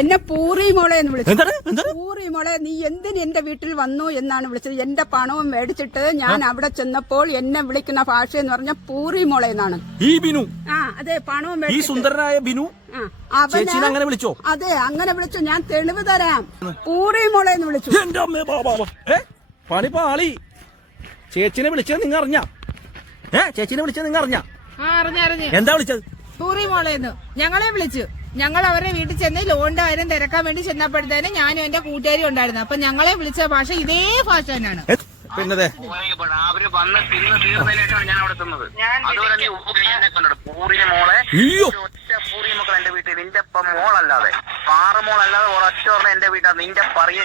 എന്നെ പൂറി മോളെ എന്ന് വിളിച്ചു. പൂറി മോളെ, നീ എന്തിന് എന്റെ വീട്ടിൽ വന്നു എന്നാണ് വിളിച്ചത്. എന്റെ പണവും മേടിച്ചിട്ട് ഞാൻ അവിടെ ചെന്നപ്പോൾ എന്നെ വിളിക്കുന്ന ഭാഷ എന്ന് പറഞ്ഞ പൂറി മോളെ എന്നാണ്. ഈ ബിനു, അതെ, പണവും ഈ സുന്ദരനായ ബിനു അങ്ങനെ വിളിച്ചോ? അതെ, അങ്ങനെ വിളിച്ചു. ഞാൻ തെളിവ് തരാം. പൂറി മോളെ എന്ന് വിളിച്ചു. എന്റെ അമ്മേ പണി പാളി. ചേച്ചിനെ വിളിച്ചത് നിങ്ങൾ അറിഞ്ഞ? ചേച്ചിനെ വിളിച്ചത് നിങ്ങൾ അറിഞ്ഞ? എന്താ വിളിച്ചത്? പൂറി മോളേന്ന് ഞങ്ങളെ വിളിച്ചു. ഞങ്ങൾ അവരുടെ വീട്ടിൽ ചെന്ന് ലോണിന്റെ കാര്യം തിരക്കാൻ വേണ്ടി ചെന്നപ്പോഴത്തേന് ഞാനും എന്റെ കൂട്ടുകാരും ഉണ്ടായിരുന്നു. അപ്പൊ ഞങ്ങളെ വിളിച്ച ഭാഷ ഇതേ ഭാഷ തന്നെയാണ്. പിന്നെ അവര് വന്ന് തിന്ന് തീർന്നതിനായിട്ടാണ് ഞാൻ അവിടെ തിന്നത്. അതുപോലെ പൂറിയ മോളെ ഒറ്റ പൂറിയ മക്കൾ എന്റെ വീട്ടിൽ. നിന്റെ മോളല്ലാതെ, പാറമോളല്ലാതെ ഒരൊറ്റ എന്റെ വീട്ടാ. നിന്റെ പറയ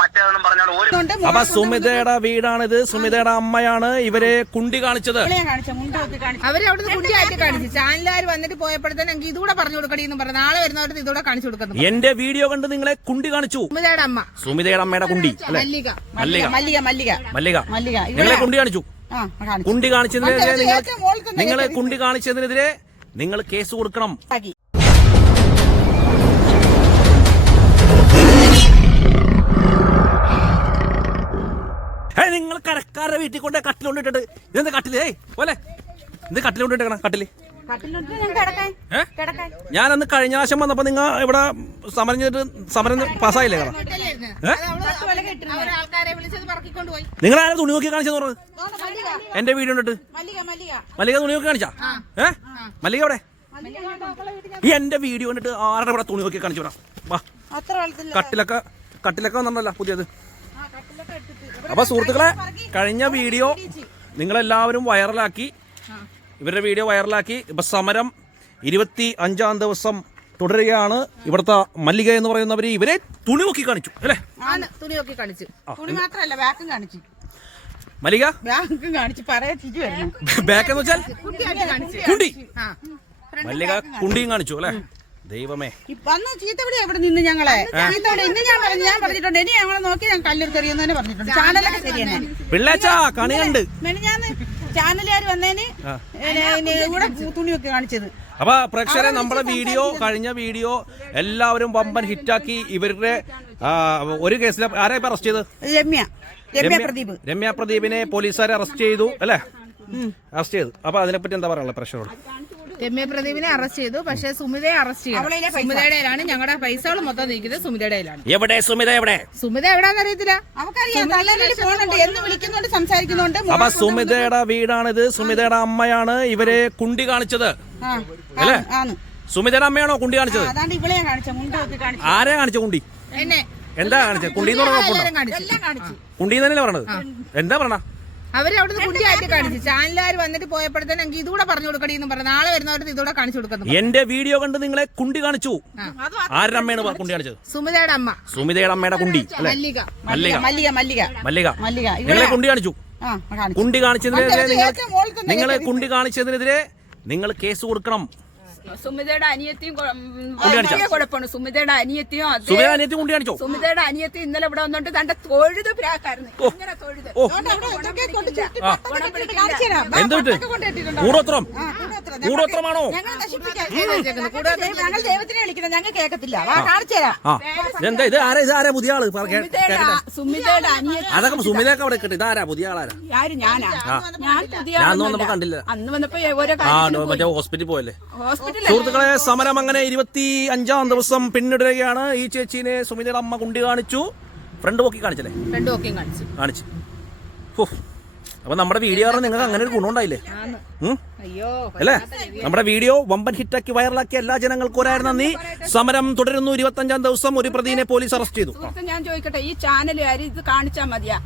മറ്റേതൊന്നും പറഞ്ഞോണ്ട് അപ്പൊ സുമിതയുടെ വീടാണിത്. സുമിതയുടെ അമ്മയാണ് ഇവരെ കുണ്ടി കാണിച്ചത്. അവര് അവിടുന്ന് കുണ്ടിയായിട്ട് കാണിച്ചു. ചാനലുകാർ വന്നിട്ട് പോയപ്പോഴത്തേന് എനിക്ക് ഇതുകൂടെ പറഞ്ഞു കൊടുക്കണേന്ന് പറഞ്ഞു. നാളെ വരുന്നവർക്ക് ഇതുകൂടെ കാണിച്ചു കൊടുക്കുന്നു. എന്റെ വീഡിയോ കണ്ട് നിങ്ങളെ കുണ്ടി കാണിച്ചു. സുമിതയുടെ അമ്മ, സുമിതയുടെ അമ്മയുടെ കുണ്ടി മല്ലിക. നിങ്ങളെ കുണ്ടി കാണിച്ചു. കുണ്ടി കാണിച്ചതിനെതിരെ നിങ്ങളെ കുണ്ടി കാണിച്ചതിനെതിരെ നിങ്ങൾ കേസ് കൊടുക്കണം. നിങ്ങൾ കരക്കാരുടെ വീട്ടിൽ കൊണ്ട് കട്ടിലുകൊണ്ടിട്ടിട്ട് ഇതെന്താ കട്ടിലേ പോലെ? ഇത് കട്ടിലുകൊണ്ടിട്ടേക്കണം. കട്ടില് ഞാൻ അന്ന് കഴിഞ്ഞ പ്രാവശ്യം വന്നപ്പോ നിങ്ങൾ ഇവിടെ സമരം പാസ്സായില്ലേ? നിങ്ങൾ ആരും തുണി നോക്കി കാണിച്ചെന്ന് പറഞ്ഞത് എന്റെ വീഡിയോ കണ്ടിട്ട്. മല്ലിക തുണി നോക്കി കാണിച്ചാ? മല്ലിക എവിടെ? ഈ എന്റെ വീഡിയോ കണ്ടിട്ട് ആരുടെ ഇവിടെ തുണി നോക്കി കാണിച്ചു? വാ, കട്ടിലൊക്കെ വന്നല്ല പുതിയത്. അപ്പൊ സുഹൃത്തുക്കളെ, കഴിഞ്ഞ വീഡിയോ നിങ്ങളെല്ലാവരും വൈറലാക്കി. ഇവരുടെ വീഡിയോ വൈറലാക്കി. ഇപ്പൊ സമരം 25-ാം ദിവസം തുടരുകയാണ്. ഇവിടുത്തെ മല്ലിക എന്ന് പറയുന്നവര് ഇവരെ തുണി നോക്കി കാണിച്ചു അല്ലേ? തുണി നോക്കി കാണിച്ചു. തുണി മാത്രല്ല, ബാക്കും കാണിച്ചു. മല്ലിക ബാക്കും കാണിച്ചു. ബാക്ക് എന്ന് വെച്ചാൽ കുണ്ടി. മല്ലിക കുണ്ടിയും കാണിച്ചു അല്ലെ? ദൈവമേ, ചീത്തവിളി എവിടെ നിന്ന് ഞങ്ങളെ ഇന്ന് ഞാൻ പറഞ്ഞിട്ടുണ്ട്. ഇനി ഞങ്ങളെ നോക്കി ഞാൻ കല്ലെടുത്തെറിയുന്നതിന് പറഞ്ഞിട്ടുണ്ട്. ചാനലൊക്കെ ശരിയാണ്. പിള്ളേച്ച കണിയുണ്ട്. മെനിഞ്ഞാന്ന് ചാനലുകാർ വന്നതിന് ഇവിടെ തുണിയൊക്കെ കാണിച്ചത്. അപ്പൊ പ്രേക്ഷകരെ, നമ്മുടെ വീഡിയോ, കഴിഞ്ഞ വീഡിയോ എല്ലാവരും വമ്പൻ ഹിറ്റാക്കി. ഇവരുടെ ഒരു കേസിൽ ആരെ ഇപ്പൊ അറസ്റ്റ് ചെയ്ത്? രമ്യ പ്രദീപിനെ പോലീസുകാരെ അറസ്റ്റ് ചെയ്തു അല്ലെ? അറസ്റ്റ് ചെയ്തു. അപ്പൊ അതിനെപ്പറ്റി എന്താ പറയാനുള്ളത് പ്രേക്ഷകരോട്? രമ്യ പ്രദീപിനെ അറസ്റ്റ് ചെയ്തു. പക്ഷെ സുമിതയെ അറസ്റ്റ് ചെയ്തു. സുമിതയുടെ ഞങ്ങളുടെ പൈസകൾ മൊത്തം നീക്കുന്നത് സുമിതയുടെ. എവിടെ സുമിത? സുമിത എവിടാന്ന് അറിയത്തില്ല. എന്ന് വിളിക്കുന്നുണ്ട്, സംസാരിക്കുന്നുണ്ട്. അപ്പൊ സുമിതയുടെ വീടാണിത്. സുമിതയുടെ അമ്മയാണ് ഇവരെ കുണ്ടി കാണിച്ചത് അല്ലേ? സുമിതയുടെ അമ്മയാണോ കുണ്ടി കാണിച്ചത്? ആരെയാ കാണിച്ച കുണ്ടി? എന്നെ. എന്താ കാണിച്ചത്? കുണ്ടി കുണ്ടി തന്നെയല്ലേ പറഞ്ഞത്? എന്താ പറഞ്ഞ? അവര് അവിടുന്ന് കുണ്ടിയായിട്ട് കാണിച്ചു. ചാനലുകാർ വന്നിട്ട് പോയപ്പോഴത്തേന് എനിക്ക് ഇതുകൂടെ പറഞ്ഞു കൊടുക്കണേന്ന് പറഞ്ഞു. നാളെ വരുന്നവർക്ക് ഇതുകൂടെ കാണിച്ചു കൊടുക്കുന്നു. എന്റെ വീഡിയോ കണ്ട് നിങ്ങളെ കുണ്ടി കാണിച്ചു. ആരുടെ അമ്മയാണ് കുണ്ടി കാണിച്ചത്? സുമിതയുടെ അമ്മ. സുമിതയുടെ അമ്മയുടെ കുണ്ടി. മല്ലിക നിങ്ങളെ കുണ്ടി കാണിച്ചു. കുണ്ടി കാണിച്ചതിനെതിരെ നിങ്ങൾ കേസ് കൊടുക്കണം. സുമിതയുടെ അനിയത്തിയും കുഴപ്പമാണ്. സുമിതയുടെ അനിയത്തിയും കുണ്ടി കാണിച്ചോ? സുമിതയുടെ അനിയത്തി ഇന്നലെ ഇവിടെ വന്നോണ്ട് തന്റെ തൊഴുത് പ്രാക്കായിരുന്നു. കൂടോത്രമാണോ? ഞങ്ങൾ ദൈവത്തിനെ വിളിക്കുന്നത്, ഞങ്ങൾ കേൾക്കത്തില്ല. എന്താ ഇത്? ആരാ പുതിയ ആള്? സുമിതയുടെ അനിയത്തി. അതൊക്കെ സുമിതയൊക്കെ അവിടെ കിട്ടും. ഇതാരാ പുതിയ ആളാരാ? ഞാൻ വന്നപ്പോ കണ്ടില്ല. അന്ന് വന്നപ്പോ മറ്റേ ഹോസ്പിറ്റലിൽ പോയല്ലേ? സുഹൃത്തുക്കളെ, സമരം അങ്ങനെ 25-ാം ദിവസം പിന്നിടുകയാണ്. ഈ ചേച്ചീനെ സുമിതയുടെ അമ്മ കുണ്ടി കാണിച്ചു. ഫ്രണ്ട് പോക്കി കാണിച്ചല്ലേ? കാണിച്ചു. അപ്പൊ നമ്മുടെ വീഡിയോ നിങ്ങൾക്ക് അങ്ങനെ ഒരു ഗുണമുണ്ടായില്ലേ അല്ലേ? നമ്മുടെ വീഡിയോ വമ്പൻ ഹിറ്റാക്കി വൈറലാക്കി എല്ലാ ജനങ്ങൾക്കും ഒരായിരം നന്ദി. സമരം തുടരുന്നു. 25-ാം ദിവസം ഒരു പ്രതിനെ പോലീസ് അറസ്റ്റ് ചെയ്തു. ഞാൻ ചോദിക്കട്ടെ, ഈ ചാനലുകാർ ഇത് കാണിച്ചാൽ മതിയാ?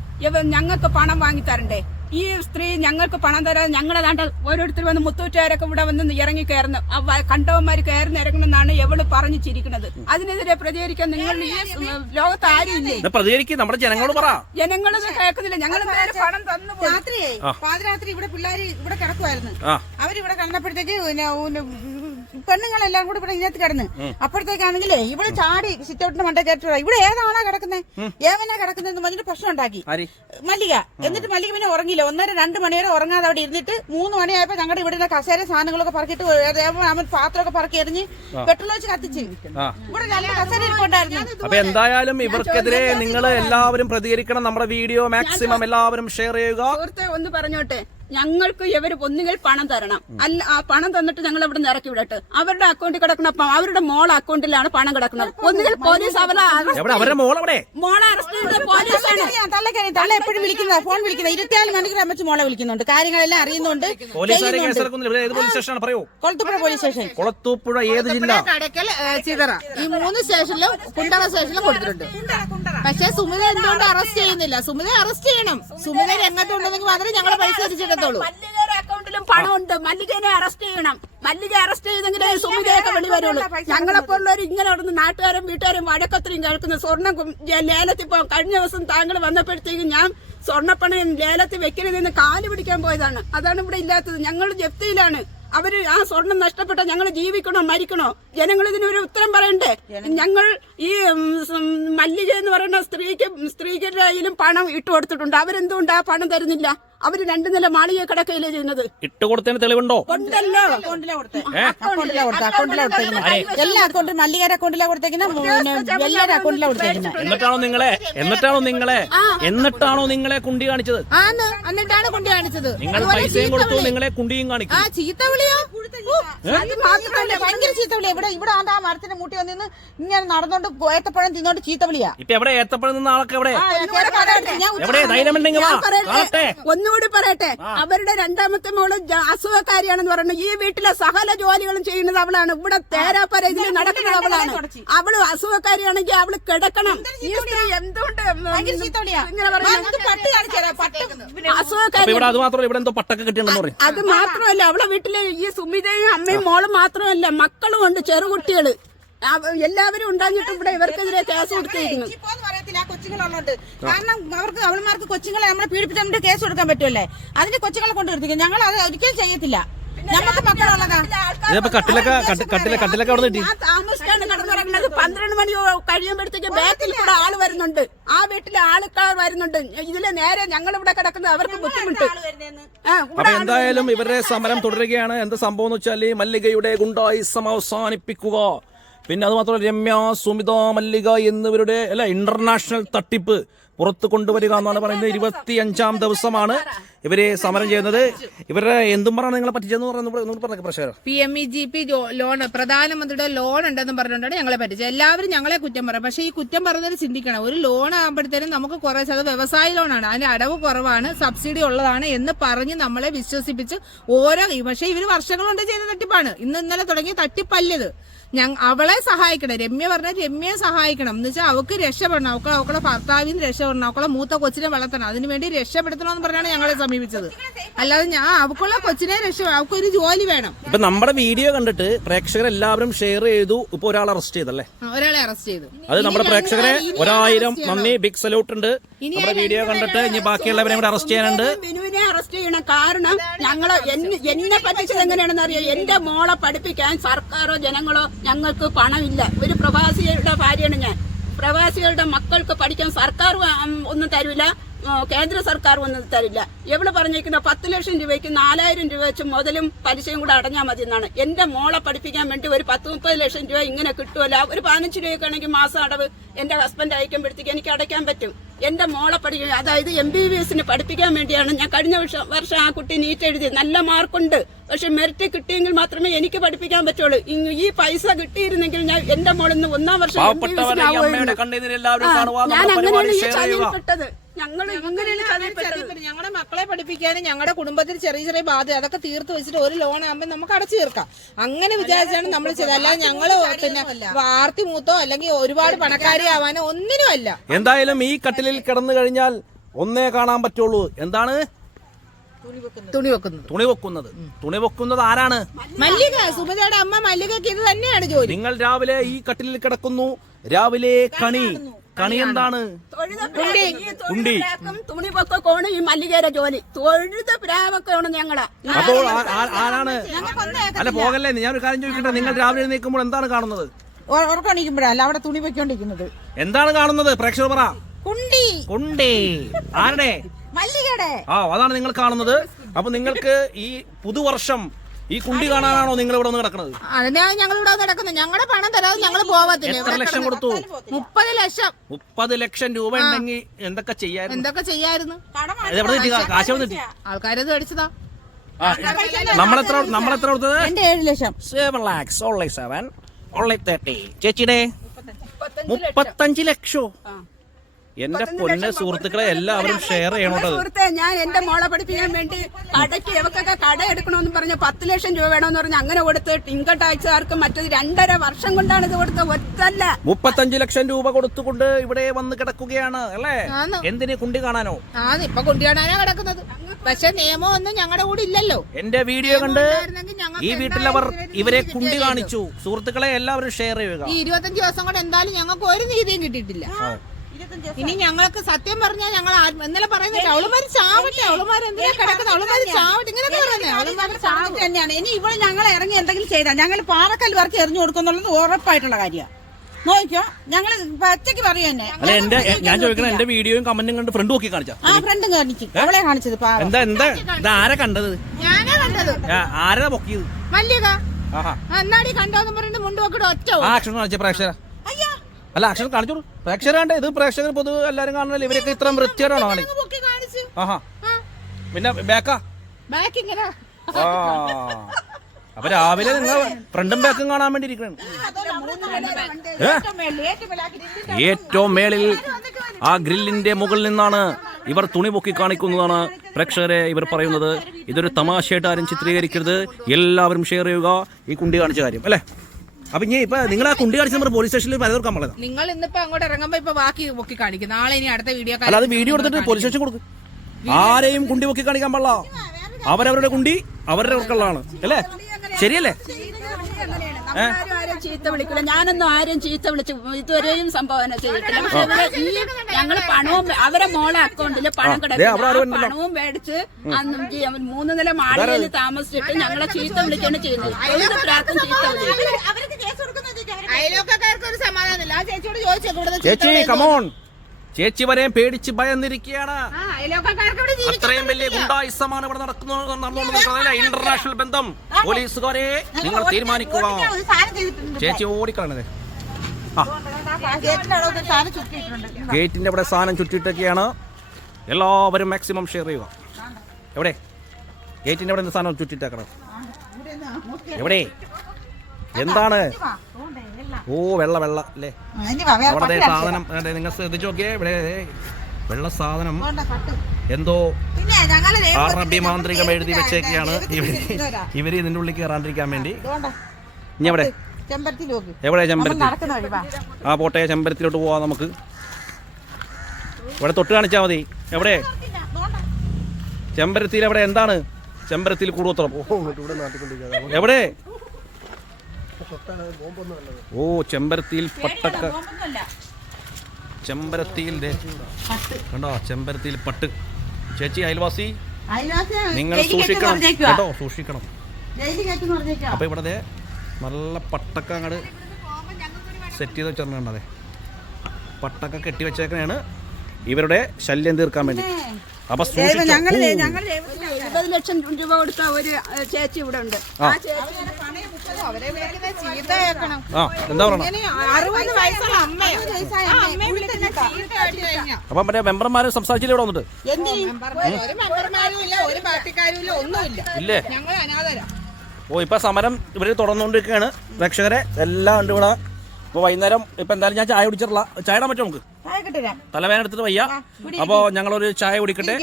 ഞങ്ങൾക്ക് പണം വാങ്ങി തരണ്ടേ? ഈ സ്ത്രീ ഞങ്ങൾക്ക് പണം തരാതെ ഞങ്ങളതാണ്ട് ഓരോരുത്തർ വന്ന് മുത്തൂറ്റുകാരൊക്കെ ഇവിടെ വന്ന് ഇറങ്ങി കയറുന്നു. കണ്ടവന്മാര് കയറുന്ന ഇറങ്ങണമെന്നാണ് എവള് പറഞ്ഞു ചിരിക്കുന്നത്. അതിനെതിരെ പ്രതികരിക്കാൻ നിങ്ങൾ ഈ ലോകത്ത് ആരും ഇല്ലേ? പ്രതികരിക്കും. നമ്മുടെ ജനങ്ങളോട് പറ. ജനങ്ങളത് കേൾക്കുന്നില്ല. ഞങ്ങൾ പണം തന്നു. പാതിരാത്രി ഇവിടെ പിള്ളേര് ഇവിടെ കിടക്കുമായിരുന്നു. അവരിവിടെ കിടന്നപ്പോഴത്തേക്ക് പെണ്ണുങ്ങളെല്ലാം കൂടി ഇവിടെ ഇതിനകത്ത് കിടന്ന് അപ്പോഴത്തേക്കാണെങ്കിലേ ഇവിടെ ചാടി സിറ്റൗട്ടിന്റെ മണ്ട കയറ്റി ഇവിടെ ഏതാണോ കിടക്കുന്നത് ഏവനാ കിടക്കുന്നതെന്ന് പറഞ്ഞിട്ട് പ്രശ്നം ഉണ്ടാക്കി മല്ലിക. എന്നിട്ട് മല്ലിക പിന്നെ ഉറങ്ങിയില്ല. 1-2 മണി വരെ ഉറങ്ങാതെ അവിടെ ഇരുന്നിട്ട് 3 മണിയായപ്പോ ഞങ്ങളുടെ ഇവിടെ കസേര സാധനങ്ങളൊക്കെ പറക്കിട്ട് അവൻ പാത്രമൊക്കെ പറക്കി എറിഞ്ഞ് പെട്രോൾ വെച്ച് കത്തിച്ച് ഇവിടെ നല്ല കസേര ഇരിപ്പുണ്ടായിരുന്നു. അപ്പൊ എന്തായാലും ഇവർക്കെതിരെ നിങ്ങൾ എല്ലാവരും പ്രതികരിക്കണം. നമ്മുടെ വീഡിയോ മാക്സിമം എല്ലാവരും ഷെയർ ചെയ്യുക. സുഹൃത്തെ ഒന്ന് പറഞ്ഞോട്ടെ, ഞങ്ങൾക്ക് ഇവർ ഒന്നുകിൽ പണം തരണം, അല്ല ആ പണം തന്നിട്ട് ഞങ്ങൾ ഇവിടെ നിന്ന് ഇറക്കി വിടട്ടെ. അവരുടെ അക്കൗണ്ടിൽ കിടക്കുന്ന അവരുടെ മോൾ അക്കൗണ്ടിലാണ് പണം കിടക്കുന്നത്. ഒന്നുകിൽ പോലീസ് അവരുടെ മോളെ അറസ്റ്റ് ചെയ്ത് പോലീസാണ്. തള്ള എപ്പോഴും വിളിക്കുന്നത്, ഫോൺ വിളിക്കുന്നത് 24 മണിക്കൂർ അമ്മച്ച് മോളെ വിളിക്കുന്നുണ്ട്, കാര്യങ്ങളെല്ലാം അറിയുന്നുണ്ട്. Kulathupuzha police station. കൊളത്തൂപ്പുഴ ഏത് ജില്ല? കടക്കൽ, ചിതറ, ഈ 3 സ്റ്റേഷനിലും കുണ്ടള സ്റ്റേഷനിലും കൊടുത്തിട്ടുണ്ട്. പക്ഷെ സുമിത എന്തുകൊണ്ട് അറസ്റ്റ് ചെയ്യുന്നില്ല? സുമിത അറസ്റ്റ് ചെയ്യണം. സുമിത രംഗത്തുണ്ടെങ്കിൽ മാത്രമേ ഞങ്ങളെ പൈസ തിരിച്ചെടുത്തുള്ളൂ. മല്ലികയുടെ അക്കൗണ്ടിലും പണമുണ്ട്. മല്ലികനെ അറസ്റ്റ് ചെയ്യണം. മല്ലിക അറസ്റ്റ് ചെയ്തെങ്കിലേ സുമിതയൊക്കെ വെളി വരുള്ളൂ. ഞങ്ങളെപ്പോലുള്ളവർ ഇങ്ങനെ അവിടുന്ന് നാട്ടുകാരും വീട്ടുകാരും വഴക്കത്രയും കേൾക്കുന്ന സ്വർണ്ണം ലേലത്തിൽ പോകാൻ കഴിഞ്ഞ ദിവസം താങ്കൾ വന്നപ്പോഴത്തേക്കും ഞാൻ സ്വർണ്ണപ്പണം ലേലത്തിൽ വെക്കരുതെന്ന് കാല് പിടിക്കാൻ പോയതാണ്. അതാണ് ഇവിടെ ഇല്ലാത്തത്. ഞങ്ങൾ ജപ്തിയിലാണ്. അവര് ആ സ്വർണം നഷ്ടപ്പെട്ട ഞങ്ങൾ ജീവിക്കണോ മരിക്കണോ? ജനങ്ങൾ ഇതിനൊരു ഉത്തരം പറയണ്ടേ? ഞങ്ങൾ ഈ മല്ലിക എന്ന് പറയുന്ന സ്ത്രീക്ക് കയ്യിലും പണം ഇട്ട് കൊടുത്തിട്ടുണ്ട്. അവരെന്തുകൊണ്ട് ആ പണം തരുന്നില്ല? അവര് 2 നില മാളിക കിടക്കയിലേ ചെയ്യുന്നത്. ഇട്ട് കൊടുത്തതിന് തെളിവുണ്ടോ? ഉണ്ടല്ലോ. എല്ലാ അക്കൗണ്ടിലും മല്ലികയുടെ അക്കൗണ്ടിലാണ് കൊടുത്തേക്കുന്നത്, എല്ലാവരുടെ അക്കൗണ്ടിലാണ് കൊടുത്തേക്കുന്നത്. എന്നിട്ടാണോ നിങ്ങളെ കുണ്ടി കാണിച്ചത്? എന്നിട്ടാണ് കുണ്ടി കാണിച്ചത്. നിങ്ങൾ പൈസയും കൊടുത്തു, നിങ്ങളെ കുണ്ടിയും കാണിക്കും. ചീത്ത വിളിയോ? അത് മാത്രമല്ല, ഭയങ്കര ചീത്ത വിളിയാ. ഇവിടെ ആ മരത്തിന്റെ മൂട്ടി വന്നിന്ന് ഇങ്ങനെ നടന്നോണ്ട് ഏത്തപ്പഴം തിന്നോണ്ട് ചീത്ത വിളിയാ. ഇപ്പൊ എവിടെ ഏത്തപ്പഴം നിന്ന ആളൊക്കെ എവിടെ? ഒന്നുകൂടി പറയട്ടെ, അവരുടെ 2ാമത്തെ മോള് അസുഖക്കാരിയാണെന്ന് പറയുന്നത്. ഈ വീട്ടിലെ സകല ജോലികളും ചെയ്യുന്നത് അവളാണ്. ഇവിടെ തേരാപ്പര ഇതിൽ നടക്കുന്നത് അവളാണ്. അവള് അസുഖക്കാരിയാണെങ്കിൽ അവള് കിടക്കണം. ഈ സ്ത്രീ എന്തുകൊണ്ട് അത് മാത്രമല്ല, അവളെ വീട്ടില് ഈ സുമിതയും അമ്മയും മോളും മാത്രമല്ല, മക്കളും ഉണ്ട്, ചെറുകുട്ടികള് എല്ലാവരും ഉണ്ടാക്കിയിട്ട് ഇവിടെ ഇവർക്കെതിരെ കേസ് കൊടുത്തിരിക്കുന്നു. കൊച്ചുങ്ങളുണ്ട്. കാരണം അവർക്ക് അവൾമാർക്ക് കൊച്ചുങ്ങളെ നമ്മളെ പീഡിപ്പിച്ചിട്ട് കേസ് കൊടുക്കാൻ പറ്റുമല്ലേ? അതിന് കൊച്ചുങ്ങളെ കൊണ്ട് നിർത്തിക്കും. ഞങ്ങൾ അത് ഒരിക്കലും ചെയ്യത്തില്ല. നമുക്ക് മക്കളുള്ളതാ. താമസിക്കാണ് കിടന്നുറങ്ങുന്നത്. 12 മണി കഴിയുമ്പോഴത്തേക്ക് ബാക്കിൽ കൂടെ ആള് വരുന്നുണ്ട്. ആ വീട്ടിലെ ആൾക്കാർ വരുന്നുണ്ട്. ഇതിലെ നേരെ ഞങ്ങൾ ഇവിടെ കിടക്കുന്നത് അവർക്ക് ബുദ്ധിമുട്ട്. അപ്പൊ എന്തായാലും ഇവരുടെ സമരം തുടരുകയാണ്. എന്ത് സംഭവം എന്ന് വെച്ചാൽ മല്ലികയുടെ ഗുണ്ടായിസം അവസാനിപ്പിക്കുക. പിന്നെ അത് മാത്രമല്ല, രമ്യ, സുമിത, മല്ലിക എന്നിവരുടെ ഇന്റർനാഷണൽ തട്ടിപ്പ് പുറത്തു കൊണ്ടുവരിക എന്നാണ് പറയുന്നത്. 25ാം ദിവസമാണ് ഇവര് സമരം ചെയ്യുന്നത്. ഇവരുടെ എന്തും പറഞ്ഞാണ് നിങ്ങളെ പറ്റിച്ചെന്ന് പറഞ്ഞ പ്രശ്നം. PMEGP ലോൺ, പ്രധാനമന്ത്രിയുടെ ലോൺ ഉണ്ടെന്ന് പറഞ്ഞുകൊണ്ടാണ് ഞങ്ങളെ പറ്റിച്ചത്. എല്ലാവരും ഞങ്ങളെ കുറ്റം പറയും. പക്ഷെ ഈ കുറ്റം പറഞ്ഞത് ചിന്തിക്കണം. ഒരു ലോൺ ആകുമ്പോഴത്തേനും നമുക്ക് കുറെ അത് വ്യവസായ ലോണാണ്, അതിന്റെ അടവ് കുറവാണ്, സബ്സിഡി ഉള്ളതാണ് എന്ന് പറഞ്ഞ് നമ്മളെ വിശ്വസിപ്പിച്ച് പക്ഷെ ഇവര് വർഷങ്ങളുണ്ട് ചെയ്ത തട്ടിപ്പാണ്. ഇന്നലെ തുടങ്ങിയ തട്ടിപ്പല്ലത്. അവളെ സഹായിക്കണം. രമ്യ പറഞ്ഞാൽ രമ്യയെ സഹായിക്കണം എന്ന് വെച്ചാൽ അവൾക്ക് രക്ഷപ്പെടണം. അവളെ ഭർത്താവിന് രക്ഷപ്പെടണം, അവളെ മൂത്ത കൊച്ചിനെ വളർത്തണം. അതിനുവേണ്ടി രക്ഷപ്പെടുത്തണമെന്ന് പറഞ്ഞാണ് ഞങ്ങളെ സമീപിച്ചത്. അല്ലാതെ അവക്കുള്ള കൊച്ചിനെ അവൾക്കൊരു ജോലി വേണം. ഇപ്പൊ നമ്മുടെ വീഡിയോ കണ്ടിട്ട് പ്രേക്ഷകരെല്ലാവരും ഷെയർ ചെയ്തു. ഇപ്പൊ ഒരാളെ അറസ്റ്റ് ചെയ്തല്ലേ? ഒരാളെ അറസ്റ്റ് ചെയ്തു. അത് നമ്മുടെ പ്രേക്ഷകരെ 1000 നന്ദി, ബിഗ് സല്യൂട്ട് ഉണ്ട്. നമ്മുടെ വീഡിയോ കണ്ടിട്ട് ഇനി ബാക്കിയുള്ളവരെ കൂടെ അറസ്റ്റ് ചെയ്യാനുണ്ട്. ബിനുവിനെ അറസ്റ്റ് ചെയ്യണം. കാരണം എന്നെ പറ്റിച്ചത് എങ്ങനെയാണെന്ന് അറിയാം. എന്റെ മോളെ പഠിപ്പിക്കാൻ സർക്കാരോ ജനങ്ങളോ ഞങ്ങൾക്ക് പണമില്ല. ഒരു പ്രവാസിയുടെ ഭാര്യയാണ് ഞാൻ. പ്രവാസികളുടെ മക്കൾക്ക് പഠിക്കാൻ സർക്കാർ ഒന്നും തരില്ല, കേന്ദ്ര സർക്കാർ ഒന്നും തരില്ല. എവിടെ പറഞ്ഞിരിക്കുന്ന 10 ലക്ഷം രൂപയ്ക്ക് 4000 രൂപ വെച്ച് മുതലും പലിശയും കൂടെ അടഞ്ഞാൽ മതി എന്നാണ്. എന്റെ മോളെ പഠിപ്പിക്കാൻ വേണ്ടി ഒരു 10-30 ലക്ഷം രൂപ ഇങ്ങനെ കിട്ടുമല്ല. ഒരു 15 രൂപയ്ക്കാണെങ്കിൽ മാസം അടവ് എന്റെ ഹസ്ബൻഡ് അയക്കുമ്പോഴത്തേക്ക് എനിക്ക് അടയ്ക്കാൻ പറ്റും. എന്റെ മോളെ പഠിക്കുക, അതായത് MBBS പഠിപ്പിക്കാൻ വേണ്ടിയാണ് ഞാൻ കഴിഞ്ഞ വർഷം ആ കുട്ടി നീറ്റ് എഴുതി, നല്ല മാർക്കുണ്ട്. പക്ഷെ മെറിറ്റ് കിട്ടിയെങ്കിൽ മാത്രമേ എനിക്ക് പഠിപ്പിക്കാൻ പറ്റുള്ളൂ. ഈ പൈസ കിട്ടിയിരുന്നെങ്കിൽ ഞാൻ എന്റെ മോളിന്ന് 1ാം വർഷം ഞാൻ അങ്ങനെയാണ് ചതിപ്പെട്ടത്. ഞങ്ങളുടെ മക്കളെ പഠിപ്പിക്കാനും ഞങ്ങളുടെ കുടുംബത്തിൽ ചെറിയ ചെറിയ ബാധ്യത അതൊക്കെ തീർത്ത് വെച്ചിട്ട് ഒരു ലോൺ ആകുമ്പോൾ നമുക്ക് അടച്ചു തീർക്കാം. അങ്ങനെ വിചാരിച്ചാണ് നമ്മൾ ചെയ്തത്. അല്ലാതെ ഞങ്ങള് പിന്നെ വാർത്തി മൂത്തോ അല്ലെങ്കിൽ ഒരുപാട് പണക്കാരി ആവാനോ ഒന്നിനും അല്ല. എന്തായാലും ഈ കട്ടിലിൽ കിടന്നു കഴിഞ്ഞാൽ ഒന്നേ കാണാൻ പറ്റുള്ളൂ. എന്താണ്? തുണി വെക്കുന്നത് ആരാണ്? മല്ലിക, സുമിതയുടെ അമ്മ മല്ലികക്ക് ഇത് തന്നെയാണ് ജോലി. നിങ്ങൾ രാവിലെ ഈ കട്ടിലിൽ കിടക്കുന്നു, രാവിലെ കണി കണി എന്താണ്? തുണി പൊക്കോണ് ഈ മല്ലികയുടെ ജോലി. തൊഴുത പ്രാവൊക്കെയാണ് ഞങ്ങളെ. അപ്പോൾ ആരാണ്? അല്ല പോകല്ലേ, ഞാനൊരു കാര്യം ചോദിക്കട്ടെ. നിങ്ങൾ രാവിലെ എഴുന്നേൽക്കുമ്പോൾ എന്താണ് കാണുന്നത്? ഉറക്കണിക്കുമ്പോഴല്ല അവിടെ തുണി വെക്കൊണ്ടിരിക്കുന്നത്. എന്താണ് കാണുന്നത്? പ്രേക്ഷകർ പറ. കുണ്ടി ആരുടെ? മല്ലികയുടെ. അതാണ് നിങ്ങൾ കാണുന്നത്. അപ്പൊ നിങ്ങൾക്ക് ഈ പുതുവർഷം ഈ കുണ്ടി കാണാനാണോ നിങ്ങൾ ഇവിടെ വന്ന് കിടക്കുന്നത്? അതിനാണ് ഞങ്ങൾ ഇവിടെ നടക്കുന്നത്. ഞങ്ങളുടെ പണം തരാതെ ഞങ്ങൾ പോകത്തില്ല. എത്ര ലക്ഷം കൊടുത്തു? 30 ലക്ഷം. 30 ലക്ഷം രൂപ ഉണ്ടെങ്കിൽ എന്തൊക്കെ ചെയ്യായിരുന്നു? ആൾക്കാരത് അടിച്ചതാ. നമ്മളെത്ര കൊടുത്തത്? 7 ലക്ഷം. 7 lakhs, only 7, only 30. ചേച്ചിയുടെ 35 ലക്ഷം. എന്റെ പൊന്നെ സുഹൃത്തുക്കളെ, എല്ലാവരും ഷെയർ ചെയ്യണോട്ടത്. സുഹൃത്തെ, ഞാൻ എന്റെ മോളെ പഠിപ്പിക്കാൻ വേണ്ടി കടയ്ക്ക് ഇവക്കൊക്കെ കട എടുക്കണമെന്ന് പറഞ്ഞ് 10 ലക്ഷം രൂപ വേണമെന്ന് പറഞ്ഞ് അങ്ങനെ കൊടുത്ത് ഇൻകം ടാക്സുകാർക്ക് മറ്റത് 2.5 വർഷം കൊണ്ടാണ് ഇത് കൊടുത്ത. ഒറ്റല്ല 35 ലക്ഷം രൂപ കൊടുത്തുകൊണ്ട് ഇവിടെ വന്ന് കിടക്കുകയാണ് അല്ലേ? എന്തിന്? കുണ്ടി കാണാനോ? ഇപ്പൊ കുണ്ടി കാണാനാ കിടക്കുന്നത്. പക്ഷെ നിയമം ഒന്നും ഞങ്ങളുടെ കൂടെ ഇല്ലല്ലോ. എന്റെ വീഡിയോ കണ്ട് ഈ വീട്ടിലവർ ഇവരെ കുണ്ടി കാണിച്ചു. സുഹൃത്തുക്കളെ, എല്ലാവരും ഷെയർ ചെയ്യുക. ഈ 25 ദിവസം കൊണ്ട് എന്തായാലും ഞങ്ങൾക്ക് ഒരു നീതിയും കിട്ടിയിട്ടില്ല. ഇനി ഞങ്ങൾക്ക് സത്യം പറഞ്ഞാൽ ഞങ്ങൾ ഇന്നലെ പറയുന്നില്ല, അവളുമാര് ചാവട്ടെ, അവളുമാർ എന്തിനാ കിടക്കുന്നത്, അവളുമാര് ചാവട്ടെ, ഇങ്ങനെയൊക്കെ പറയുന്നത്. അവളുമാര് ചാവട്ടെ തന്നെയാണ്. ഇനി ഇവിടെ ഞങ്ങൾ ഇറങ്ങി എന്തെങ്കിലും ചെയ്താൽ ഞങ്ങൾ പാറക്കൽ വർക്ക് എറിഞ്ഞു കൊടുക്കുന്നുള്ളത് ഉറപ്പായിട്ടുള്ള കാര്യമാണ്. നോക്കിയോ, ഞങ്ങൾ പച്ചക്ക് പറയൂ തന്നെ. അല്ല, ഞാൻ ചോദിക്കണം, എന്റെ വീഡിയോയും കമന്റും കണ്ട് ഫ്രണ്ട് നോക്കി കാണിച്ചാ? ഫ്രണ്ടും കാണിച്ചു, അവളെ കാണിച്ചത്. എന്താ ആരെ കണ്ടത്? ഞാനാ കണ്ടത്. ആരാ പൊക്കിയത്? മല്ലിക. എന്നാടി കണ്ടോന്ന് പറഞ്ഞിട്ട് മുണ്ട് നോക്കിട്ട് ഒറ്റ അക്ഷരം കാണിച്ച പ്രേക്ഷകര. അല്ല, അക്ഷരം കാണിച്ചോളൂ. പ്രേക്ഷകരാണ്ട് ഇത് പ്രേക്ഷകർ പൊതുവെ എല്ലാരും കാണണല്ലോ. ഇവരൊക്കെ ഇത്ര വൃത്തിയോടാണോ കാണിച്ചു? പിന്നെ ബാക്കാ? അപ്പൊ രാവിലെ നിങ്ങൾ ഫ്രണ്ടും ബാക്കും കാണാൻ വേണ്ടി ഇരിക്കണം. ഏറ്റവും മേളിൽ ആ ഗ്രില്ലിന്റെ മുകളിൽ നിന്നാണ് ഇവർ തുണി പൊക്കി കാണിക്കുന്നതാണ് പ്രേക്ഷകരെ ഇവർ പറയുന്നത്. ഇതൊരു തമാശയായിട്ട് ആരും ചിത്രീകരിക്കരുത്. എല്ലാവരും ഷെയർ ചെയ്യുക ഈ കുണ്ടി കാണിച്ച കാര്യം അല്ലേ? അപ്പൊ ഇപ്പൊ നിങ്ങൾ ആ കുണ്ടി കാണിച്ച നമ്മൾ പോലീസ് സ്റ്റേഷനിൽ പലതോർക്കാൻ പറഞ്ഞത്. നിങ്ങൾ ഇന്നിപ്പോ അങ്ങോട്ട് ഇറങ്ങുമ്പോ ഇപ്പൊ ബാക്കി പൊക്കി കാണിക്കും. നാളെ ഇനി അടുത്ത വീഡിയോ. അല്ല, അത് വീഡിയോ എടുത്തിട്ട് പോലീസ് സ്റ്റേഷൻ കൊടുക്കും. ആരെയും കുണ്ടി പൊക്കി കാണിക്കാൻ പാടില്ല. അവരവരുടെ കുണ്ടി അവരവർക്കുള്ളതാണ് അല്ലേ? ശരിയല്ലേ? ആരും ചീത്ത വിളിക്കില്ല. ഞാനൊന്നും ആരും ചീത്ത വിളിച്ച് ഇതുവരെയും സംഭാവന ചെയ്തിട്ടില്ല. പക്ഷെ ഞങ്ങള് പണവും അവരെ മോളെ അക്കൗണ്ടില് പണം കിടക്കും. പണവും മേടിച്ച് 3 നില മാളികയിൽ താമസിച്ചിട്ട് ഞങ്ങളെ ചീത്ത വിളിക്കാണ് ചെയ്യുന്നത്. പ്രാർത്ഥന ചീത്ത അയലോക്കാർക്ക് ഒരു സമാധാനമില്ല. ആ ചേച്ചിയോട് ചോദിച്ചു, ചേച്ചി കമോൺ, ചേച്ചി വരെ പേടിച്ച് ഭയന്നിരിക്കുകയാണ്. അത്രയും വലിയ ഗുണ്ടായിസമാണ് ഇവിടെ നടന്നുകൊണ്ടിരിക്കുന്നത്. ഇന്റർനാഷണൽ ബന്ധം. പോലീസുകാരെ നിങ്ങൾ തീരുമാനിക്കുക. ചേച്ചി ഓടിക്കളണത്. ഗേറ്റിന്റെ അവിടെ സാധനം ചുറ്റിട്ടൊക്കെയാണ്. എല്ലാവരും മാക്സിമം ഷെയർ ചെയ്യുക. എവിടെ ഗേറ്റിന്റെ അവിടെ സാധനം ചുറ്റിട്ടേക്കണം? എവിടെ? എന്താണ്? വെള്ള അല്ലേ? അവിടെ സാധനം നിങ്ങൾ ശ്രദ്ധിച്ചു നോക്കിയേ. ഇവിടെ വെള്ള സാധനം എന്തോ അറബി മാന്ത്രികം എഴുതി വെച്ചേക്കാണ് ഇവര് ഇതിന്റെ ഉള്ളിൽ കയറാണ്ടിരിക്കാൻ വേണ്ടി. ഇനി എവിടെ? എവിടെ ചെമ്പരത്തി? പോട്ടെ, ചെമ്പരത്തിലോട്ട് പോവാം നമുക്ക്. ഇവിടെ തൊട്ട് കാണിച്ചാൽ മതി. എവിടെ ചെമ്പരത്തിയിൽ? എവിടെ? എന്താണ് ചെമ്പരത്തിയിൽ കൂടോത്രം? എവിടെ? ചെമ്പരത്തിയിൽ പട്ടക്ക. ചെമ്പരത്തിയിൽ കണ്ടോ? ചെമ്പരത്തിയിൽ പട്ട്. ചേച്ചി അയൽവാസി, നിങ്ങൾ സൂക്ഷിക്കണം കേട്ടോ, സൂക്ഷിക്കണം. അപ്പൊ ഇവിടെ നല്ല പട്ടക്ക അങ്ങോട്ട് സെറ്റ് ചെയ്ത് വെച്ചിട്ടുണ്ടേ. പട്ടക്ക കെട്ടി വെച്ചേക്കാണ് ഇവരുടെ ശല്യം തീർക്കാൻ വേണ്ടി. അപ്പൊ 20 ലക്ഷം രൂപ കൊടുത്ത ഒരു ചേച്ചി ഇവിടെ ഉണ്ട്. എന്താ പറയുക? അപ്പൊ മറ്റേ മെമ്പർമാര് സംസാരിച്ചില്ല ഇവിടെ വന്നിട്ട്? ഇല്ലേ? ഇപ്പൊ സമരം ഇവര് തുടർന്നുകൊണ്ടിരിക്കുകയാണ് പ്രേക്ഷകരെ. എല്ലാം ഉണ്ട് ഇവിടെ. ഇപ്പൊ വൈകുന്നേരം ഇപ്പൊ എന്തായാലും ഞാൻ ചായ കുടിച്ചിട്ടില്ല. ചായ ഇടാൻ പറ്റുമോ നമുക്ക്? തലവേദന എടുത്തിട്ട് വയ്യ. അപ്പോ ഞങ്ങളൊരു ചായ കുടിക്കട്ടെ,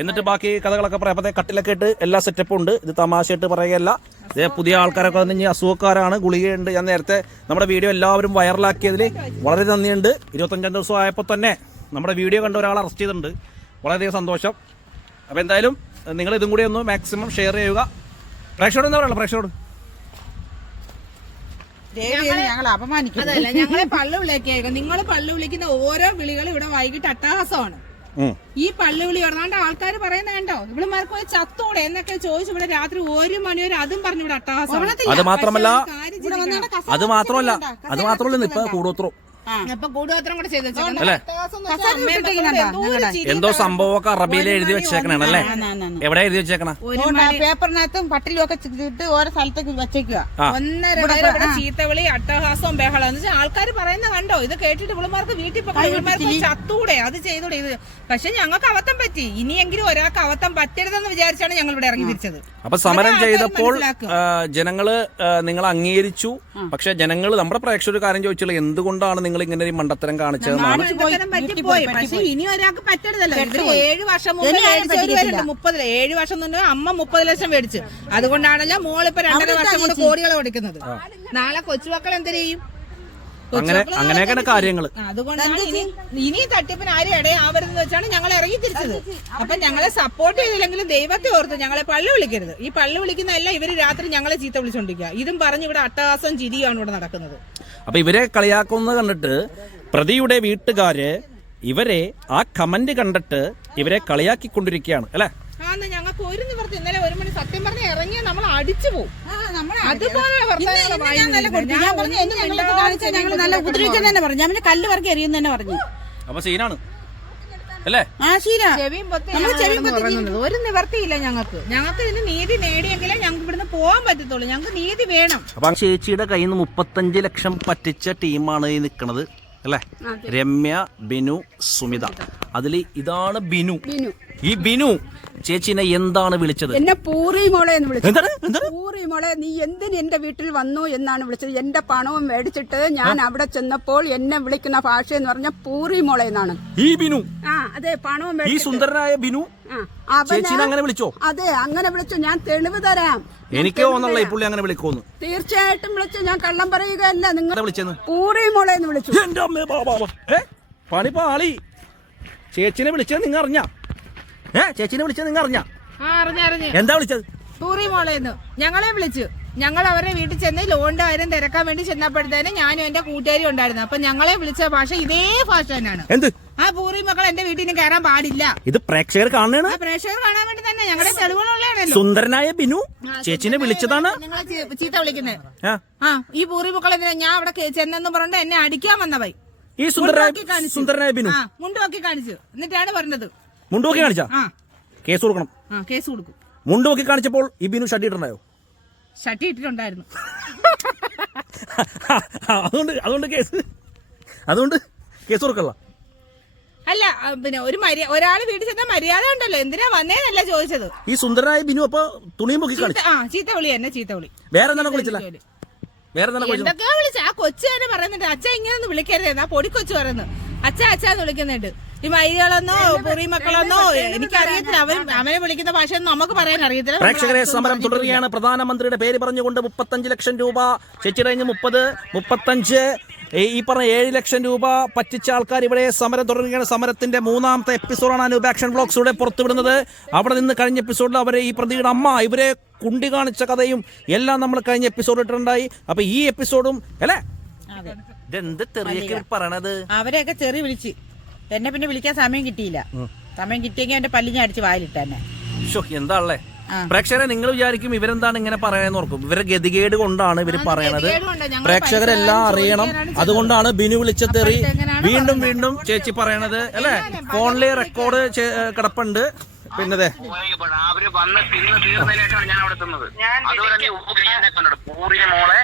എന്നിട്ട് ബാക്കി കഥകളൊക്കെ പറയാം. അപ്പത്തെ കട്ടിലൊക്കെ ഇട്ട് എല്ലാ സെറ്റപ്പും ഉണ്ട്. ഇത് തമാശയായിട്ട് പറയുകയല്ല. ഇതേ പുതിയ ആൾക്കാരൊക്കെ വന്ന് ഇനി അസുഖക്കാരാണ്, ഗുളികയുണ്ട്. ഞാൻ നേരത്തെ നമ്മുടെ വീഡിയോ എല്ലാവരും വൈറലാക്കിയതിൽ വളരെ നന്ദിയുണ്ട്. 25 ദിവസം ആയപ്പോൾ തന്നെ നമ്മുടെ വീഡിയോ കണ്ട ഒരാൾ അറസ്റ്റ് ചെയ്തിട്ടുണ്ട്. വളരെയധികം സന്തോഷം. അപ്പോൾ എന്തായാലും നിങ്ങൾ ഇതും കൂടി ഒന്ന് മാക്സിമം ഷെയർ ചെയ്യുക. പ്രേക്ഷകരോട് എന്താ പറയുക? പ്രേക്ഷകരോട് ഞങ്ങൾ അപമാനിക്കും. അതല്ല, ഞങ്ങളെ പള്ളു വിളിയേക്കാം. നിങ്ങൾ പള്ളു വിളിക്കുന്ന ഓരോ വിളികളും ഇവിടെ വൈകിട്ട് അട്ടഹാസമാണ്. ഈ പള്ളുവിളി പറഞ്ഞാണ്ട് ആൾക്കാർ പറയുന്ന കണ്ടോ, ഇവിടെമാർക്ക് പോയി ചത്തൂടെ എന്നൊക്കെ ചോദിച്ചു ഇവിടെ രാത്രി 1 മണി വരെ അതും പറഞ്ഞു ഇവിടെ അട്ടഹാസം. അത് മാത്രമല്ല ഇപ്പൊ കൂടോത്രം ഇപ്പൊ കൂടുപാത്രം കൂടെ ചെയ്ത് എന്തോ സംഭവമൊക്കെ അറബിയിൽ എഴുതി വെച്ചേക്കണല്ലേ? എവിടെ എഴുതി വെച്ചേക്കണ? പേപ്പറിനകത്തും പട്ടിലും ഒക്കെ ഇട്ട് ഓരോ സ്ഥലത്തേക്ക് വെച്ചേക്കുക. 1.5 വരെ ഇവിടെ ചീത്തവിളി അട്ടഹാസവും ബഹളം എന്ന് വെച്ചാൽ ആൾക്കാർ പറയുന്ന കണ്ടോ. ഇത് കേട്ടിട്ട് ഇവിടെമാർക്ക് വീട്ടിൽ ഇവിടെമാർക്ക് ചത്തൂടെ അത് ചെയ്തൂടെ ഇത്. പക്ഷെ ഞങ്ങൾക്ക് അബദ്ധം പറ്റി. ഇനിയെങ്കിലും ഒരാൾക്ക് അബദ്ധം പറ്റരുതെന്ന് വിചാരിച്ചാണ് ഞങ്ങൾ ഇവിടെ ഇറങ്ങി തിരിച്ചത്. അപ്പൊ സമരം ചെയ്തപ്പോൾ ജനങ്ങള് നിങ്ങൾ അംഗീകരിച്ചു. പക്ഷെ ജനങ്ങൾ നമ്മുടെ പ്രേക്ഷകർ കാര്യം ചോദിച്ചുള്ള എന്തുകൊണ്ടാണ് നിങ്ങൾ ഇങ്ങനെ ഒരു മണ്ടത്തരം കാണിച്ചതെന്നാണ്. പക്ഷെ ഇനി ഒരാൾക്ക് പറ്റരുതല്ലോ. 7 വർഷം മുമ്പ് 7 വർഷം മുന്നേ അമ്മ 30 ലക്ഷം മേടിച്ചു. അതുകൊണ്ടാണല്ലോ മോളിപ്പോ 2.5 വർഷം കൊണ്ട് കോടികളെ കൊടുക്കുന്നത്. നാളെ കൊച്ചുമക്കൾ എന്ത് ചെയ്യും? അങ്ങനെയൊക്കെയാണ് കാര്യങ്ങള്. അതുകൊണ്ടാണ് ഇനി തട്ടിപ്പിന് ആരും ഇടയാവരുതെന്ന് വെച്ചാണ് ഞങ്ങൾ ഇറങ്ങി തിരിച്ചത്. അപ്പൊ ഞങ്ങളെ സപ്പോർട്ട് ചെയ്തില്ലെങ്കിലും ദൈവത്തെ ഓർത്ത് ഞങ്ങളെ പള്ളി വിളിക്കരുത്. ഈ പള്ളി വിളിക്കുന്നതല്ല ഇവര് രാത്രി ഞങ്ങളെ ചീത്ത വിളിച്ചോണ്ടിരിക്കുക. ഇതും പറഞ്ഞ് ഇവിടെ അട്ടഹാസം ചിരിയാണ് ഇവിടെ നടക്കുന്നത്. അപ്പൊ ഇവരെ കളിയാക്കുന്നത് കണ്ടിട്ട് പ്രതിയുടെ വീട്ടുകാര് ഇവരെ ആ കമന്റ് കണ്ടിട്ട് ഇവരെ കളിയാക്കിക്കൊണ്ടിരിക്കുകയാണ് അല്ലെ? ഞങ്ങൾക്ക് ഒരു നിവർത്തി. ഇന്നലെ 1 മണി സത്യം പറഞ്ഞ ഇറങ്ങിയ നമ്മൾ അടിച്ചു പോകും. നല്ല ഉപദ്രവിക്കാൻ തന്നെ പറഞ്ഞു. ഞാൻ കല്ല് പറക്കി എറിയുന്ന തന്നെ പറഞ്ഞു. അപ്പൊ സീനാണ് അല്ലേ? ഒരു നിവർത്തിയില്ല ഞങ്ങൾക്ക് ഇതിന് നീതി നേടിയെങ്കിലേ ഞങ്ങൾക്ക് ഇവിടുന്ന് പോകാൻ പറ്റത്തുള്ളൂ. ഞങ്ങൾക്ക് നീതി വേണം. അപ്പൊ ചേച്ചിയുടെ കയ്യിൽ നിന്ന് 35 ലക്ഷം പറ്റിച്ച ടീമാണ് ഈ നിൽക്കുന്നത് അല്ലേ? രമ്യ, ബിനു, സുമിത. അതില് ഇതാണ് ബിനു. ഈ ബിനു ചേച്ചിനെ എന്താണ് വിളിച്ചത്? എന്നെ പൂറി മോളെ എന്ന് വിളിച്ചത്. പൂറി മോളെ, നീ എന്തിന് എന്റെ വീട്ടിൽ വന്നു എന്നാണ് വിളിച്ചത്. എന്റെ പണവും മേടിച്ചിട്ട് ഞാൻ അവിടെ ചെന്നപ്പോൾ എന്നെ വിളിക്കുന്ന ഭാഷ എന്ന് പറഞ്ഞ പൂറി മോളെ എന്നാണ്. ഈ ബിനു? അതെ, പണവും ഈ സുന്ദരനായ ബിനു ചേച്ചിനെ അങ്ങനെ വിളിച്ചോ? അതെ, അങ്ങനെ വിളിച്ചു. ഞാൻ തെളിവ് തരാം. എനിക്ക് തോന്നല്ല ഈ പുള്ളി അങ്ങനെ വിളിക്കോന്ന്. തീർച്ചയായിട്ടും വിളിച്ചു. ഞാൻ കള്ളം പറയുകയല്ല. നിങ്ങൾ വിളിച്ചെന്ന് പൂറി മോളെ എന്ന് വിളിച്ചു. എന്റെ അമ്മേ പണി പാളി. ചേച്ചിനെ വിളിച്ചത് നിങ്ങൾ അറിഞ്ഞ? ചേച്ചിനെ വിളിച്ചത് നിങ്ങൾ അറിഞ്ഞ? എന്താ വിളിച്ചത്? പൂറി മോളേന്ന് ഞങ്ങളെ വിളിച്ചു. ഞങ്ങൾ അവരുടെ വീട്ടിൽ ചെന്ന് ലോണിന്റെ കാര്യം തിരക്കാൻ വേണ്ടി ചെന്നപ്പോഴത്തേനും ഞാനും എന്റെ കൂട്ടുകാരും ഉണ്ടായിരുന്നു. അപ്പൊ ഞങ്ങളെ വിളിച്ച ഭാഷ ഇതേ ഭാഷ തന്നെയാണ്. എന്ത്? ആ പൂറി മക്കൾ എന്റെ വീട്ടിൽ നിന്ന് കയറാൻ പാടില്ല. ഇത് പ്രേക്ഷകർ കാണാണ്. പ്രേക്ഷകർ കാണാൻ വേണ്ടി തന്നെ ഞങ്ങളുടെ തെളിവുകളുള്ളതാണല്ലോ. സുന്ദരനായ ബിനു ചേച്ചിനെ വിളിച്ചതാണ്. നിങ്ങളെ ചീത്ത വിളിക്കുന്നത്. ഈ പൂറി മക്കൾ എന്തിനാ ഞാൻ അവിടെ ചെന്നെന്ന് പറഞ്ഞിട്ട് എന്നെ അടിക്കാൻ വന്നവයි. ഈ സുന്ദരനായ ബിനു മുണ്ടുവക്കി കാണിച്ചു. എന്നിട്ടാണ് പറഞ്ഞത്. മുണ്ടുവക്കി കാണിച്ചാ കേസ് കൊടുക്കണം. കേസ് കൊടുക്കും. മുണ്ടുവക്കി കാണിച്ചപ്പോൾ ഈ ബിനു ഷട്ടി ഇട്ടുണ്ടായോ? ഷട്ടി ഇട്ടിട്ടുണ്ടായിരുന്നു. അതുകൊണ്ട് കേസ് കൊടുക്കല്ല. അല്ല, പിന്നെ ഒരാള് വീട്ടിൽ ചെന്ന മര്യാദ ഉണ്ടല്ലോ. എന്തിനാ വന്നേന്നല്ല ചോദിച്ചത്. ഈ സുന്ദരനായ ബിനു അപ്പൊ തുണിയും പൊക്കി കാണിച്ചു. ചീത്ത വിളി തന്നെ, ചീത്ത വിളി. വേറെ എന്താണ് വിളിച്ചില്ല? എന്തൊക്കെയാ വിളിച്ച? ആ കൊച്ചു തന്നെ പറയുന്നുണ്ട്, അച്ഛ ഇങ്ങനെ വിളിക്കരുത്. ആ പൊടി കൊച്ചു പറയുന്നത് അച്ഛന്ന് വിളിക്കുന്നുണ്ട്. ഈ മൈകളെന്നോ പൊറി മക്കളെന്നോ എനിക്കറിയത്തില്ല. അവനെ വിളിക്കുന്ന ഭാഷയൊന്നും നമുക്ക് പറയാൻ അറിയത്തില്ല. പ്രേക്ഷകരെ, സമരം തുടരുകയാണ്. പ്രധാനമന്ത്രിയുടെ പേര് പറഞ്ഞുകൊണ്ട് 35 ലക്ഷം രൂപ, ചേച്ചി കഴിഞ്ഞ് 30, 35, ഈ പറഞ്ഞ 7 ലക്ഷം രൂപ പറ്റിച്ച ആൾക്കാർ ഇവിടെ സമരം തുടരുകയാണ്. സമരത്തിന്റെ 3ാമത്തെ എപ്പിസോഡാണ് അനൂപ് ആക്ഷൻ വ്ലോഗ്സിലൂടെ പുറത്തുവിടുന്നത്. അവിടെ നിന്ന് കഴിഞ്ഞ എപ്പിസോഡിൽ അവരെ ഈ പ്രതിയുടെ അമ്മ ഇവരെ കുണ്ടി കാണിച്ച കഥയും എല്ലാം നമ്മൾ കഴിഞ്ഞ എപ്പിസോഡ് ഇട്ടിട്ടുണ്ടായി. അപ്പൊ ഈ എപ്പിസോഡും അല്ലേ? ഇതെന്ത് തെറിയൊക്കെ പറയണത്? അവരെയൊക്കെ ചെറി വിളിച്ച് എന്നെ പിന്നെ വിളിക്കാൻ സമയം കിട്ടിയില്ല. സമയം കിട്ടിയെങ്കിൽ എന്റെ പല്ലിഞ്ഞ അടിച്ച് വായിലിട്ടെന്നെ. എന്താണല്ലേ പ്രേക്ഷകരെ, നിങ്ങൾ വിചാരിക്കും ഇവരെന്താണ് ഇങ്ങനെ പറയണെന്ന് ഓർക്കും. ഇവരെ ഗതികേട് കൊണ്ടാണ് ഇവർ പറയണത്. പ്രേക്ഷകരെല്ലാം അറിയണം. അതുകൊണ്ടാണ് ബിനു വിളിച്ച തെറി വീണ്ടും വീണ്ടും ചേച്ചി പറയണത് അല്ലെ? ഫോണിലെ റെക്കോർഡ് കിടപ്പുണ്ട്. പിന്നെ അവര് വന്ന് തിന്ന് തീർന്നതിനായിട്ടാണ് ഞാൻ അവിടെ തിന്നത്. അതുപോലെ പൂറിയ മോളെ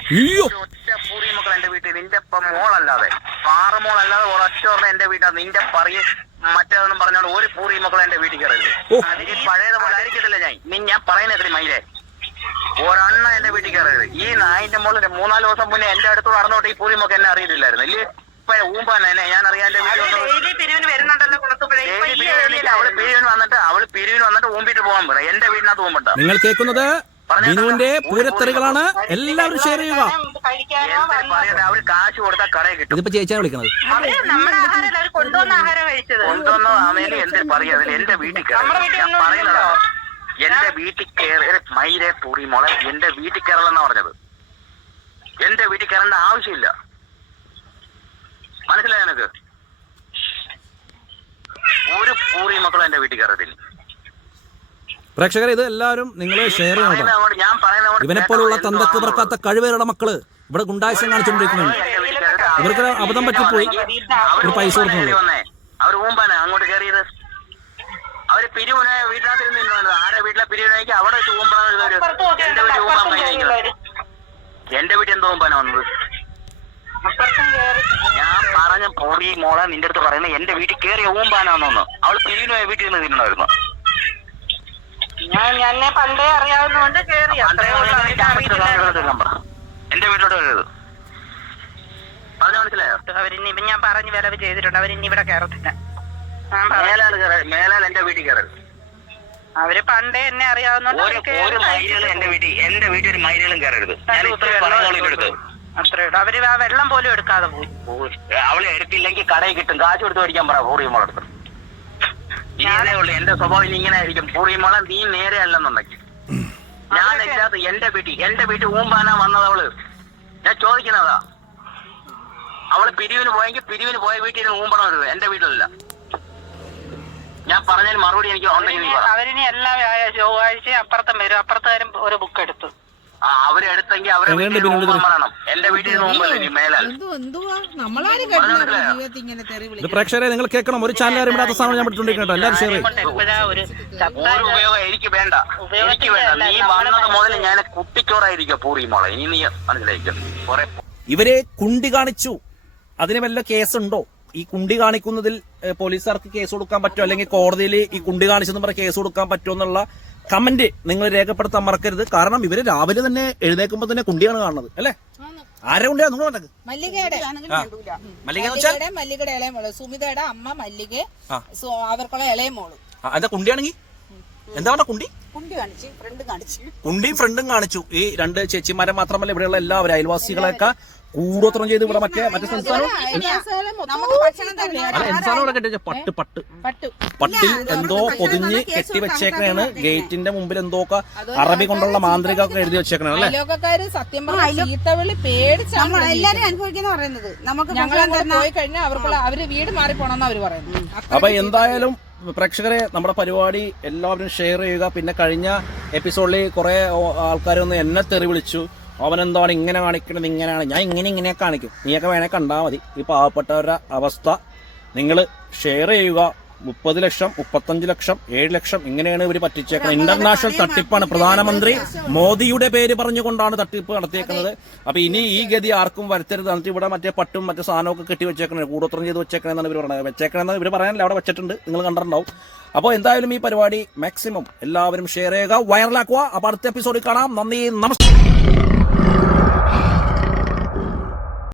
ഒറ്റ പൂറിയ മക്കൾ എന്റെ വീട്ടിൽ. നിന്റെ മോളല്ലാതെ പാറമോളല്ലാതെ ഒരൊറ്റ എന്റെ വീട്ടാ. നിന്റെ പറയ മറ്റേതൊന്നും പറഞ്ഞോണ്ട് ഒരു പൂറിയ മക്കൾ എന്റെ വീട്ടിൽ കയറരുത്. ഈ പഴയതുപോലെ ആയിരിക്കത്തില്ല. ഞാൻ പറയുന്നതിന് മൈലേ ഒരെണ്ണ എന്റെ വീട്ടിൽ കയറരുത്. ഈ നായിന്റെ മോളിന്റെ 3-4 ദിവസം മുന്നേ എന്റെ അടുത്ത് നടന്നോട്ട് ഈ പൂറിയ മക്കൾ എന്നെ അറിയില്ലായിരുന്നു. ഇല്ലേ ഊമ്പാനെ ഞാൻ അറിയാൻ പിരിവിന് വരുന്നുണ്ടല്ലോ. അവള് പിരിവിന് വന്നിട്ട് ഊമ്പിട്ട് പോകാൻ പറ. എന്റെ വീടിനകത്ത് ഊമ്പണ്ട. നിങ്ങൾ കേൾക്കുന്നത് ബിനുവിന്റെ പൂരത്തെറികളാണ്. എല്ലാവരും ഷെയർ ചെയ്യുക. അവര് കാശ് കൊടുത്താൽ കടയിൽ കിട്ടും. ഇതിപ്പോ ചേച്ചിയാണ് വിളിക്കുന്നത്. കൊണ്ടുവന്ന അമേലി എന്തിനു പറയാ? എന്റെ വീട്ടിൽ ഞാൻ പറയുന്നതാ. എന്റെ വീട്ടിൽ കയറി മയിലെ പൂറി മോളെ എന്റെ വീട്ടിൽ കയറലെന്നാ പറഞ്ഞത്. എന്റെ വീട്ടിൽ കയറേണ്ട ആവശ്യമില്ല. മനസ്സിലായോ നിനക്ക്? ഒരു പൂറി മക്കളും എന്റെ വീട്ടിൽ കയറത്തില്ല. പ്രേക്ഷകരെ, ഇത് എല്ലാവരും നിങ്ങൾ ഷെയർ ചെയ്യണം. ഇവനെപ്പോലുള്ള തന്തക്ക് പറക്കാത്ത കഴിവേറുടെ മക്കള് ഇവിടെ ഗുണ്ടായുസം കാണിച്ചുകൊണ്ടിരിക്കുന്നുണ്ട്. ഇവർക്ക് അബദ്ധം പറ്റിപ്പോയി, ഒരു പൈസ കൊടുക്കുന്നുണ്ട്. അവര് ഊമ്പാനാ അങ്ങോട്ട് കയറിയത്. അവര് പിരിവിനെ വീട്ടിനകത്ത് ആരെ വീട്ടിലെ പിരിവിനേക്ക് അവിടെ വെച്ച് ഊമ്പാൻ. എന്റെ വീട്ടിൽ ഊമ്പാൻ കഴിഞ്ഞത് എന്റെ വീട്ടിൽ എന്തോ ഊമ്പാനാ വന്നത്? ഞാൻ പറഞ്ഞ പൂറി മോളെ നിന്റെ അടുത്ത് പറയുന്നത് എന്റെ വീട്ടിൽ കയറിയ ഊമ്പാനാന്നോന്ന്. അവള് പിരിവിനെ വീട്ടിൽ നിന്ന് തിന്നണമായിരുന്നു. എന്നെ പണ്ടേ അറിയാവുന്നതുകൊണ്ട് എന്റെ വീട്ടിലോട്ട് വരരുത്. പറഞ്ഞു മനസ്സിലായോ? അവരിനി ഞാൻ പറഞ്ഞു വരവ് ചെയ്തിട്ടുണ്ട്. അവരിനി ഇവിടെ കയറത്തില്ല. മേലാൽ എന്റെ വീട്ടിൽ കയറരുത്. അവര് പണ്ടേ എന്നെ അറിയാവുന്നതുകൊണ്ട് ഒരു മൈലുകളും എന്റെ വീട്ടിൽ ഒരു മൈലുകളും കയറരുത്. അത്രേ ഉള്ളൂ. അവര് ആ വെള്ളം പോലും എടുക്കാതെ പോയി. അവളെ എടുത്തില്ലെങ്കിൽ കടയിൽ കിട്ടും. കാശ് കൊടുത്ത് മേടിക്കാൻ പറ പൂറിയുമ്പോളെടുത്ത്. ഇതേ ഉള്ളു എന്റെ സ്വഭാവം. ഇങ്ങനെ ആയിരിക്കും. പൂറിയുമ്പോളെ നീ നേരെ അല്ലെന്നുണ്ടെങ്കിൽ ഞാൻ ഇതിനകത്ത് എന്റെ വീട്ടിൽ ഊമ്പാനാ വന്നത് അവള്. ഞാൻ ചോദിക്കുന്നതാ. അവള് പിരിവിന് പോയെങ്കിൽ പിരിവിന് പോയ വീട്ടിൽ ഊമ്പണത്. എന്റെ വീട്ടിലല്ല. ഞാൻ പറഞ്ഞതിന് മറുപടി എനിക്ക് ഉണ്ടെങ്കിൽ നീ പറ. അവരിനി എല്ലാ ചൊവ്വാഴ്ച അപ്പുറത്തും വരും. അപ്പുറത്തുകാരും ഒരു ബുക്ക് എടുത്തു. അവരെടുത്തെങ്കിൽ അവരെ വീട്ടിൽ പറയണം. എന്റെ വീട്ടിൽ ഊമ്പല്ലേ മേലാൽ. ഇത് പ്രേക്ഷകരെ നിങ്ങൾ കേൾക്കണം. ഒരു ചാനൽ ഇടാത്ത സാധനം ഞാൻ ഇട്ടുകൊണ്ടിരിക്കട്ടോ. എല്ലാവരും ഷെയർ ചെയ്യും. ഉപയോഗം എനിക്ക് വേണ്ട. നീ വന്നത് മുതൽ ഞാൻ കുട്ടിച്ചോറായിരിക്കും പൂറി മോളെ. ഇനി നീ മനസ്സിലായിരിക്കും. ഇവരെ കുണ്ടി കാണിച്ചു. അതിന് വല്ല കേസുണ്ടോ? ഈ കുണ്ടി കാണിക്കുന്നതിൽ പോലീസുകാർക്ക് കേസ് കൊടുക്കാൻ പറ്റുമോ, അല്ലെങ്കിൽ കോടതിയിൽ ഈ കുണ്ടി കാണിച്ചെന്ന് പറഞ്ഞ കേസ് കൊടുക്കാൻ പറ്റുമോ എന്നുള്ള കമന്റ് നിങ്ങൾ രേഖപ്പെടുത്താൻ മറക്കരുത്. കാരണം ഇവര് രാവിലെ തന്നെ എഴുന്നേക്കുമ്പോ തന്നെ കുണ്ടിയാണ് കാണുന്നത്. അല്ലേ? ആരെ കുണ്ടിയാ നിങ്ങൾ കണ്ടത്? മല്ലികയുടെ ഇളയ മോള്, സുമിതയുടെ അമ്മ മല്ലിക, അവർക്കുള്ള ഇളയ മോള്. എന്താ കുണ്ടിയാണെങ്കിൽ എന്താ പറഞ്ഞ കുണ്ടി? കുണ്ടിയും ഫ്രണ്ടും കാണിച്ചു. ഈ രണ്ട് ചേച്ചിമാരെ മാത്രമല്ല, ഇവിടെയുള്ള എല്ലാവരും അയൽവാസികളൊക്കെ കൂടോത്രം ചെയ്ത് ഇവിടെ മറ്റേ സംസ്ഥാനം പട്ടിൽ എന്തോ പൊതിഞ്ഞ് കെട്ടി വെച്ചേക്കണേണ്. ഗേറ്റിന്റെ മുമ്പിൽ എന്തോ അറബി കൊണ്ടുള്ള മാന്ത്രികമൊക്കെ എഴുതി വെച്ചേക്കണേ. സത്യം എല്ലാരും അനുഭവിക്കുന്ന പറയുന്നത്. ഞങ്ങൾ പോയി കഴിഞ്ഞാൽ അവര് വീട് മാറി പോണെന്ന് അവര് പറയുന്നത്. അപ്പൊ എന്തായാലും പ്രേക്ഷകരെ, നമ്മുടെ പരിപാടി എല്ലാവരും ഷെയർ ചെയ്യുക. പിന്നെ കഴിഞ്ഞ എപ്പിസോഡിൽ കുറെ ആൾക്കാരൊന്ന് എന്നെ തെറി വിളിച്ചു. അവനെന്താണ് ഇങ്ങനെ കാണിക്കണത്, ഇങ്ങനെയാണ്. ഞാൻ ഇങ്ങനെ കാണിക്കും. നീയൊക്കെ വേണേ കണ്ടാൽ മതി. ഈ പാവപ്പെട്ടവരുടെ അവസ്ഥ നിങ്ങൾ ഷെയർ ചെയ്യുക. 30 ലക്ഷം, 35 ലക്ഷം, 7 ലക്ഷം ഇങ്ങനെയാണ് ഇവർ പറ്റിച്ചേക്കുന്നത്. ഇന്റർനാഷണൽ തട്ടിപ്പാണ്. പ്രധാനമന്ത്രി മോദിയുടെ പേര് പറഞ്ഞുകൊണ്ടാണ് തട്ടിപ്പ് നടത്തിയേക്കുന്നത്. അപ്പൊ ഇനി ഈ ഗതി ആർക്കും വരുത്തരുത്. എന്നിട്ട് ഇവിടെ മറ്റേ പട്ടും മറ്റേ സാധനമൊക്കെ കെട്ടി വെച്ചേക്കണേ, കൂടോത്രം ചെയ്ത് വെച്ചേക്കണെന്നാണ് ഇവർ പറയുന്നത്. വെച്ചേക്കണെന്ന് ഇവർ പറയാനല്ല, അവിടെ വെച്ചിട്ടുണ്ട്, നിങ്ങൾ കണ്ടിട്ടുണ്ടാവും. അപ്പോൾ എന്തായാലും ഈ പരിപാടി മാക്സിമം എല്ലാവരും ഷെയർ ചെയ്യുക, വൈറലാക്കുക. അപ്പൊ അടുത്ത എപ്പിസോഡിൽ കാണാം. നന്ദി, നമസ്കാരം.